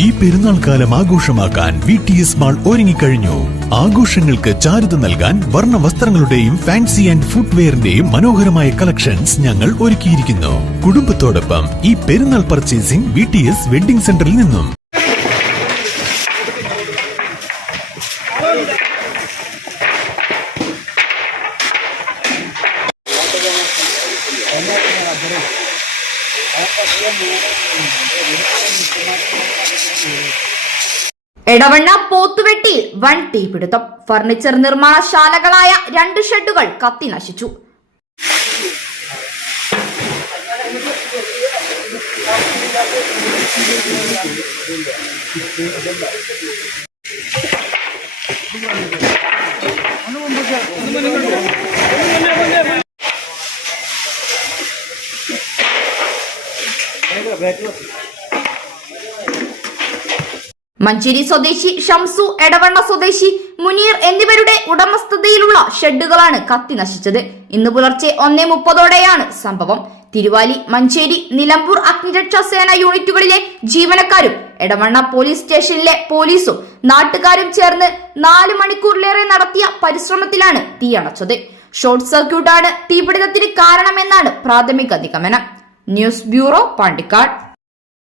ഈ പെരുന്നാൾ കാലം ആഘോഷമാക്കാൻ VTS മാൾ ഒരുങ്ങിക്കഴിഞ്ഞു. ആഘോഷങ്ങൾക്ക് ചാരുത നൽകാൻ വർണ്ണ വസ്ത്രങ്ങളുടെയും ഫാൻസി ആൻഡ് ഫുട്വെയറിന്റെയും മനോഹരമായ കളക്ഷൻസ് ഞങ്ങൾ ഒരുക്കിയിരിക്കുന്നു. കുടുംബത്തോടൊപ്പം ഈ പെരുന്നാൾ പർച്ചേസിംഗ് VTS വെഡിംഗ് സെന്ററിൽ നിന്നും. എടവണ്ണ പോത്തുവെട്ടിയിൽ വൻ തീപിടുത്തം. ഫർണിച്ചർ നിർമ്മാണശാലകളായ 2 ഷെഡുകൾ കത്തി നശിച്ചു. മഞ്ചേരി സ്വദേശി ഷംസു, എടവണ്ണ സ്വദേശി മുനീർ എന്നിവരുടെ ഉടമസ്ഥതയിലുള്ള ഷെഡുകളാണ് കത്തി നശിച്ചത്. ഇന്ന് പുലർച്ചെ 1:30 സംഭവം. തിരുവാലി, മഞ്ചേരി, നിലമ്പൂർ അഗ്നിരക്ഷാ സേന യൂണിറ്റുകളിലെ ജീവനക്കാരും എടവണ്ണ പോലീസ് സ്റ്റേഷനിലെ പോലീസും നാട്ടുകാരും ചേർന്ന് 4 മണിക്കൂറിലേറെ നടത്തിയ പരിശ്രമത്തിലാണ് തീയണച്ചത്. ഷോർട്ട് സർക്യൂട്ടാണ് തീപിടുത്തത്തിന് കാരണമെന്നാണ് പ്രാഥമിക നിഗമനം. News bureau, Pandikkad.